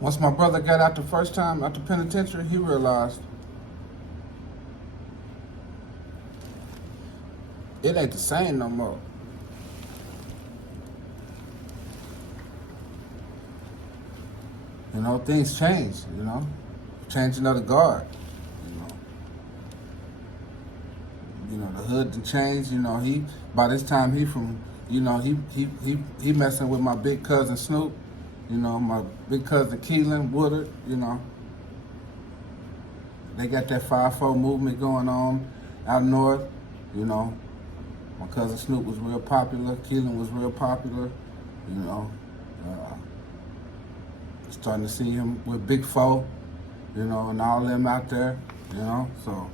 Once my brother got out the first time out the penitentiary, he realized it ain't the same no more. You know, things change, changing of the guard. You know, the hood done changed. He by this time he from, he messing with my big cousin Snoop. My big cousin Keelan Woodard. They got that 5-4 movement going on out north. You know, my cousin Snoop was real popular. Keelan was real popular. You know, starting to see him with Big Foe. And all them out there. So.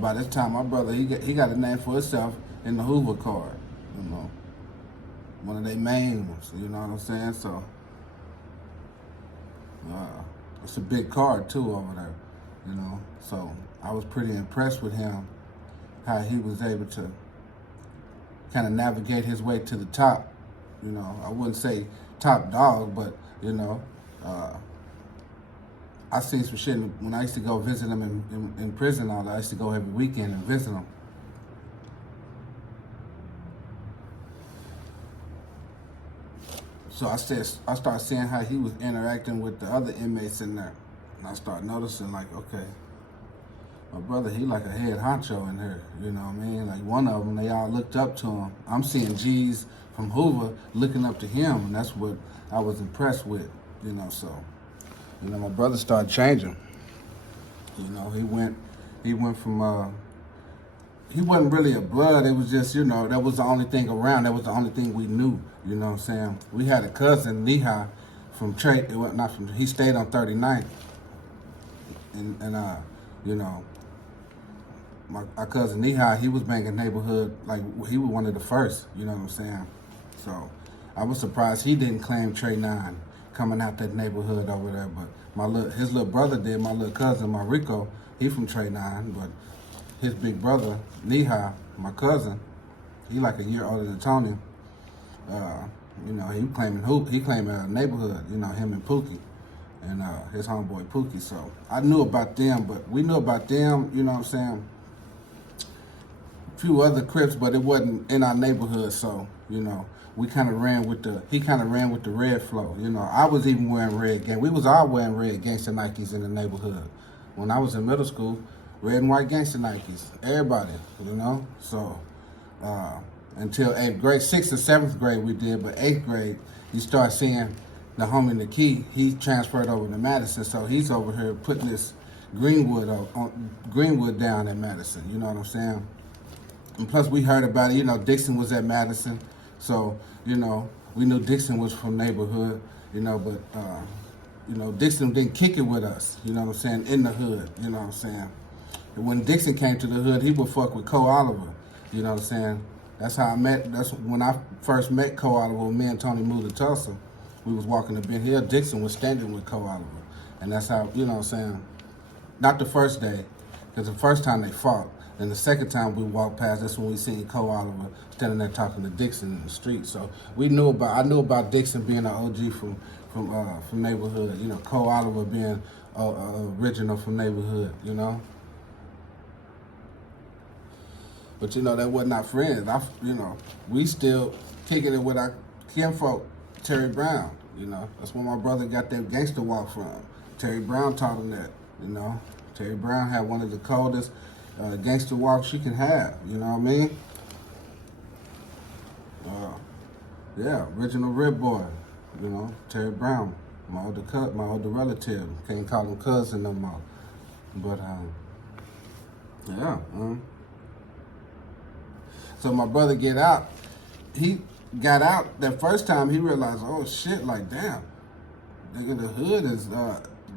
By this time, my brother, he got a name for himself in the Hoover card, one of their main ones, you know what I'm saying? So, it's a big card, too, over there, So, I was pretty impressed with him, how he was able to kind of navigate his way to the top, I wouldn't say top dog, but, I seen some shit when I used to go visit him in prison. I used to go every weekend and visit him. So I started seeing how he was interacting with the other inmates in there. And I started noticing, like, okay, my brother, he like a head honcho in here, you know what I mean? Like one of them, they all looked up to him. I'm seeing G's from Hoover looking up to him, and that's what I was impressed with, so. My brother started changing. He went from, he wasn't really a blood. It was just, that was the only thing around. That was the only thing we knew, you know what I'm saying? We had a cousin, Neha, from Trey, he stayed on 39th. And our cousin Neha, he was banging neighborhood, like he was one of the first, you know what I'm saying? So I was surprised he didn't claim Trey 9 coming out that neighborhood over there, but his little brother did. My little cousin, my Rico, he from Trey 9, but his big brother, Neha, my cousin, he like a year older than Tony. He claiming a neighborhood, him and Pookie, and his homeboy Pookie. So I knew about them, but we knew about them, you know what I'm saying? A few other Crips, but it wasn't in our neighborhood, so, he kind of ran with the red flow. I was even wearing red gang. We was all wearing red gangster Nikes in the neighborhood. When I was in middle school, red and white gangster Nikes. Everybody, So, until 8th grade, 6th and 7th grade we did, but 8th grade, you start seeing the homie Nikki, he transferred over to Madison, so he's over here putting this Greenwood down in Madison, you know what I'm saying? And plus we heard about it, Dixon was at Madison. So, we knew Dixon was from neighborhood, but, Dixon didn't kick it with us, you know what I'm saying, in the hood, you know what I'm saying. And when Dixon came to the hood, he would fuck with Cole Oliver, you know what I'm saying. That's when I first met Cole Oliver. Me and Tony moved to Tulsa. We was walking to Ben Hill. Dixon was standing with Cole Oliver. And that's how, you know what I'm saying, not the first day, because the first time they fought. And the second time we walked past, that's when we seen Cole Oliver standing there talking to Dixon in the street. So I knew about Dixon being an OG from neighborhood. Cole Oliver being original from neighborhood. But that wasn't our friends. We still kicking it with our kinfolk, Terry Brown. That's where my brother got that gangster walk from. Terry Brown taught him that. Terry Brown had one of the coldest gangster walks you can have, you know what I mean? Yeah, original Red Boy, Terry Brown, my older relative. Can't call him cousin no more. But yeah. So my brother he got out that first time. He realized, oh shit, like damn, nigga, the hood is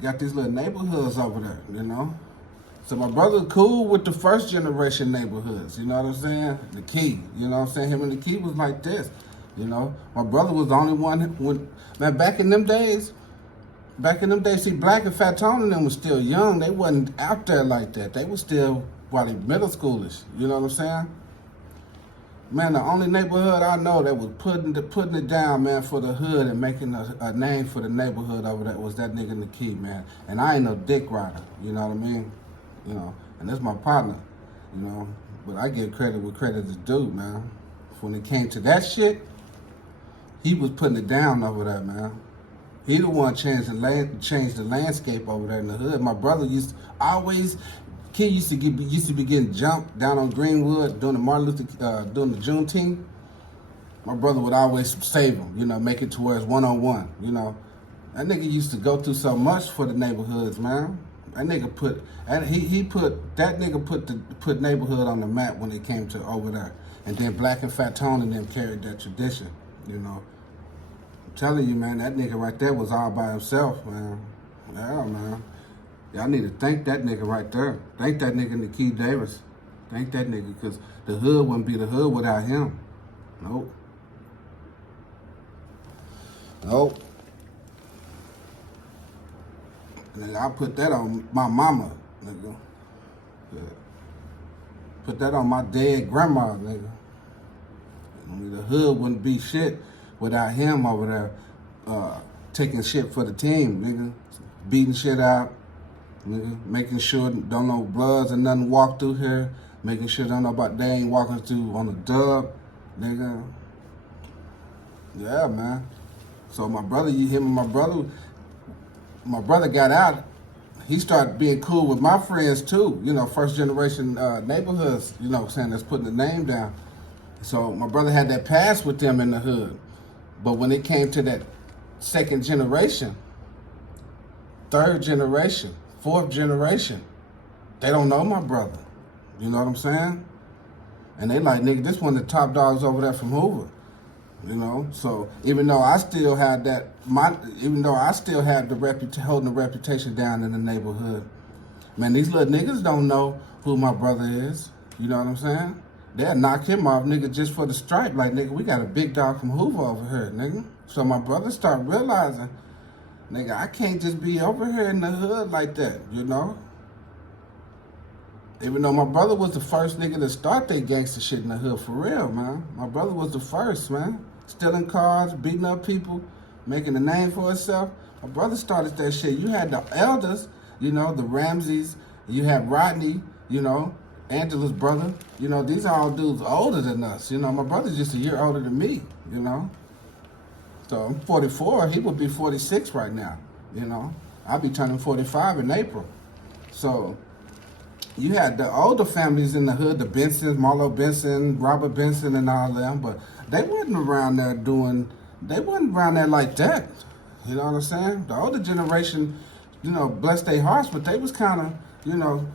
got these little neighborhoods over there, So my brother cool with the first generation neighborhoods, you know what I'm saying? The Key, you know what I'm saying? Him and the Key was like this, My brother was the only one man, back in them days, see, Black and Fat Tone and them was still young. They wasn't out there like that. They was still, middle schoolish, you know what I'm saying? Man, the only neighborhood I know that was putting it down, man, for the hood and making a name for the neighborhood over there was that nigga in the key, man. And I ain't no dick rider, you know what I mean? You know, and that's my partner, you know. But I give credit where credit is due, man. When it came to that shit, he was putting it down over there, man. He the one changed the landscape over there in the hood. My brother kid used to be getting jumped down on Greenwood during during the Juneteenth. My brother would always save him, you know, make it to where it's 1-on-1, you know. That nigga used to go through so much for the neighborhoods, man. That nigga put neighborhood on the map when it came to over there. And then Black and Fat Tone and them carried that tradition, you know. I'm telling you, man, that nigga right there was all by himself, man. Yeah, man. Y'all need to thank that nigga right there. Thank that nigga Nikki Davis. Thank that nigga, because the hood wouldn't be the hood without him. Nope. Nope. Nigga, I put that on my mama, nigga. Yeah. Put that on my dead grandma, nigga. I mean, the hood wouldn't be shit without him over there taking shit for the team, nigga. Beating shit out, nigga. Making sure don't know bloods and nothing walk through here. Making sure don't know about they ain't walking through on the dub, nigga. Yeah, man. So my brother got out. He started being cool with my friends too, you know, first generation neighborhoods, you know, saying that's putting the name down. So my brother had that pass with them in the hood. But when it came to that second generation, third generation, fourth generation, they don't know my brother. You know what I'm saying? And they like, nigga, this one of the top dogs over there from Hoover. You know, so even though I still had holding the reputation down in the neighborhood, man, these little niggas don't know who my brother is. You know what I'm saying? They'll knock him off, nigga, just for the stripe. Like, nigga, we got a big dog from Hoover over here, nigga. So my brother started realizing, nigga, I can't just be over here in the hood like that, you know? Even though my brother was the first nigga to start that gangster shit in the hood, for real, man. My brother was the first, man. Stealing cars, beating up people, making a name for himself. My brother started that shit. You had the elders, you know, the Ramseys. You had Rodney, you know, Angela's brother. You know, these are all dudes older than us. You know, my brother's just a year older than me, you know. So I'm 44. He would be 46 right now, you know. I'll be turning 45 in April. So you had the older families in the hood, the Bensons, Marlo Benson, Robert Benson, and all of them, but they wasn't around there like that. You know what I'm saying? The older generation, you know, bless their hearts, but they was kind of, you know,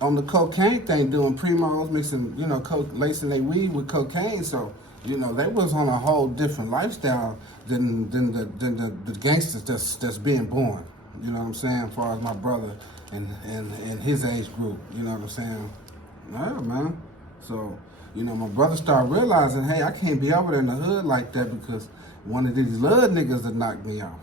on the cocaine thing, doing primos, mixing, you know, lacing their weed with cocaine. So, you know, they was on a whole different lifestyle than the gangsters that's being born. You know what I'm saying? As far as my brother and his age group, you know what I'm saying? Yeah, man. So, you know, my brother started realizing, hey, I can't be over there in the hood like that because one of these little niggas that knocked me off.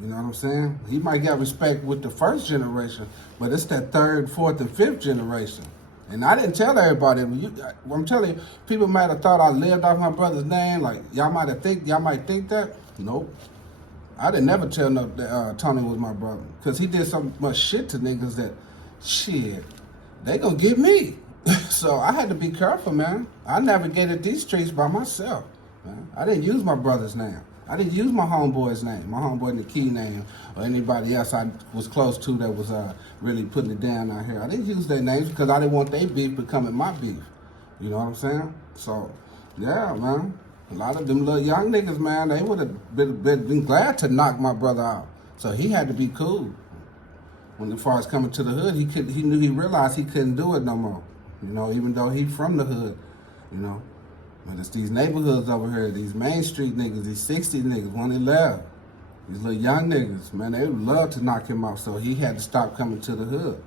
You know what I'm saying? He might get respect with the first generation, but it's that third, fourth, and fifth generation. And I didn't tell everybody. I'm telling you, people might have thought I lived off my brother's name. Like, y'all might think that. Nope. I didn't never tell Tony was my brother. Because he did so much shit to niggas that, shit, they gonna get me. So I had to be careful, man. I navigated these streets by myself, man. I didn't use my brother's name. I didn't use my homeboy's name, my homeboy Nikki name, or anybody else I was close to that was really putting it down out here. I didn't use their names because I didn't want their beef becoming my beef. You know what I'm saying? So, yeah, man. A lot of them little young niggas, man, they would have been glad to knock my brother out. So he had to be cool. When as far as coming to the hood, he realized he couldn't do it no more. You know, even though he from the hood, you know. But it's these neighborhoods over here, these Main Street niggas, these 60 niggas, 111. These little young niggas, man, they would love to knock him off, so he had to stop coming to the hood,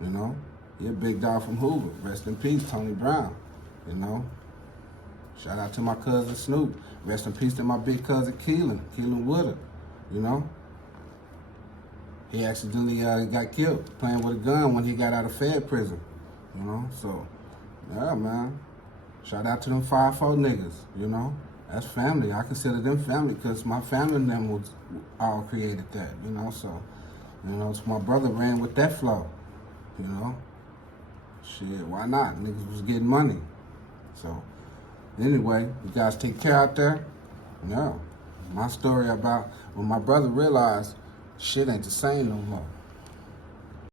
you know. He a big dog from Hoover. Rest in peace, Tony Brown, you know. Shout out to my cousin Snoop. Rest in peace to my big cousin Keelan Woodard, you know. He accidentally got killed playing with a gun when he got out of Fed prison, you know. So, yeah, man. Shout out to them 5-4 niggas, you know. That's family. I consider them family because my family and them was all created that, you know. So, you know, so my brother ran with that flow, you know. Shit, why not? Niggas was getting money. So, anyway, you guys take care out there. Yeah. My story about when my brother realized shit ain't the same no more.